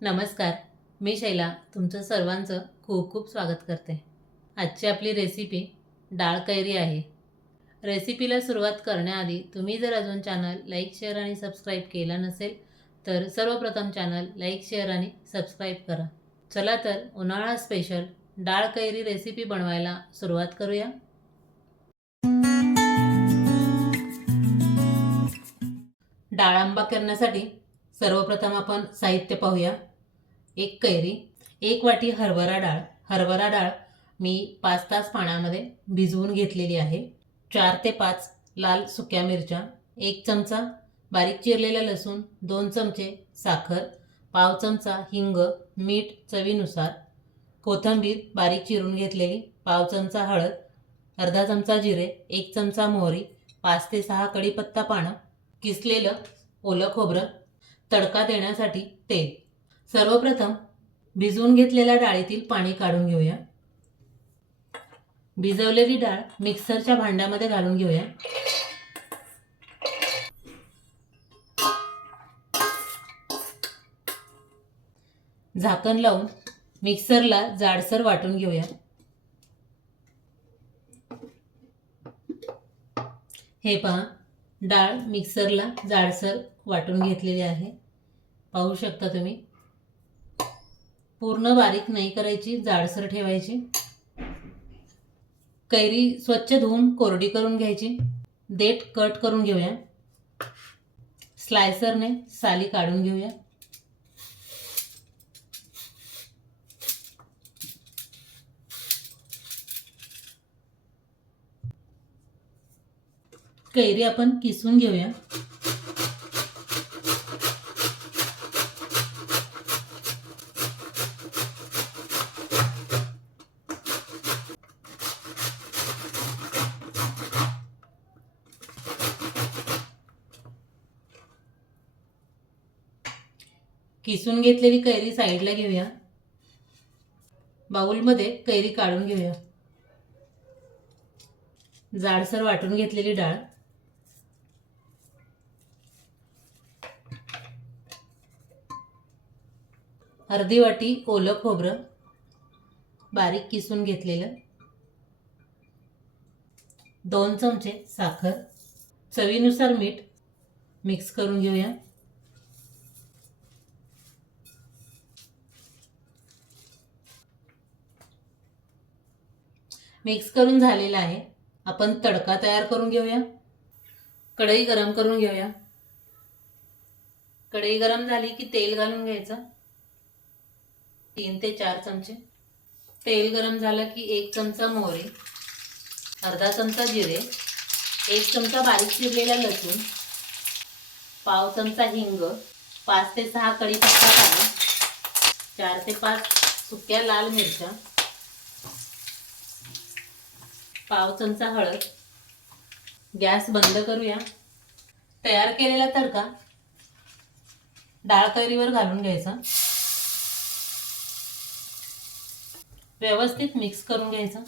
नमस्कार. मी शैला तुमचं सर्वांचं खूप खूप स्वागत करते. आजची आपली रेसिपी डाळ कैरी आहे. रेसिपीला सुरुवात करण्याआधी तुम्ही जर अजून चॅनल लाईक, शेअर आणि सबस्क्राईब केला नसेल तर सर्वप्रथम चॅनल लाईक, शेअर आणि सबस्क्राईब करा. चला तर उन्हाळा स्पेशल डाळ कैरी रेसिपी बनवायला सुरुवात करूया. डाळ आंबा करण्यासाठी सर्वप्रथम आपण साहित्य पाहूया. एक कैरी, एक वाटी हरभरा डाळ मी 5 तास पाण्यामध्ये भिजवून घेतलेली आहे. 4 ते 5 लाल सुक्या मिरच्या, 1 चमचा बारीक चिरलेला लसूण, 2 चमचे साखर, पाव चमचा हिंग, मीठ चवीनुसार, कोथिंबीर बारीक चिरून घेतलेली, पाव चमचा हळद, अर्धा चमचा जिरे, 1 चमचा मोहरी, 5 ते 6 कढीपत्ता पानं, किसलेलं ओलं खोबरं, तडका देण्यासाठी तेल. सर्वप्रथम भिजवून घेतलेल्या डाळीतील पाणी काढून घेऊया. भिजवलेली डाळ मिक्सरच्या भांड्यामध्ये घालून घेऊया. झाकण लावून मिक्सरला जाडसर वाटून घेऊया. हे पहा, डाळ मिक्सरला जाडसर वाटून घेतलेली आहे. पाहू शकता तुम्ही. पूर्ण बारीक नाही करायची, जाडसर ठेवायची. कैरी स्वच्छ धुवून कोरडी करून घ्यायची. देठ कट करून घेऊया. स्लायसरने साली काढून घेऊया. कैरी आपण किसून घेऊया. किसून घेतलेली कैरी साईडला घेऊया. बाउलमध्ये कैरी काढून घेऊया. जाडसर वाटून घेतलेली डाळ, अर्धी वाटी ओलं खोबरं बारीक किसून घेतलेलं, 2 चमचे साखर, चवीनुसार मीठ मिक्स करून घेऊया. मिक्स करून झालेलं आहे. आपण तडका तयार करून घेऊया. कढई गरम करून घेऊया. कढई गरम झाली की तेल घालून घ्यायचं. 3 ते 4 चमचे. तेल गरम झालं की 1 चमचा मोहरी, अर्धा चमचा जिरे, 1 चमचा बारीक चिरलेला लसूण, पाव चमचा हिंग, 5 ते 6 कढीपत्ता पानं, 4 ते 5 सुक्या लाल मिरच्या, पाव चमचा हळद. गॅस बंद करूया. तयार केलेला तडका डाळ कैरीवर घालून घ्यायचा. व्यवस्थित मिक्स करून घ्यायचं.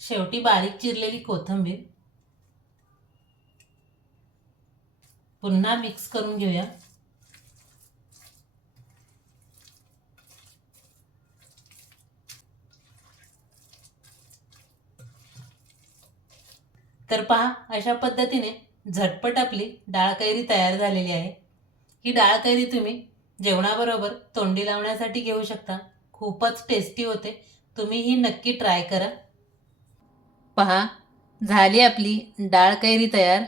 शेवटी बारीक चिरलेली कोथिंबीर पुन्हा मिक्स करून घेऊया. तर पहा, अशा पद्धतीने झटपट आपली डाळ कैरी तयार झालेली आहे. ही डाळ कैरी तुम्ही जेवणाबरोबर तोंडी लावण्यासाठी घेऊ शकता. खूपच टेस्टी होते. तुम्ही ही नक्की ट्राय करा. पहा, झाली आपली डाळ कैरी तयार.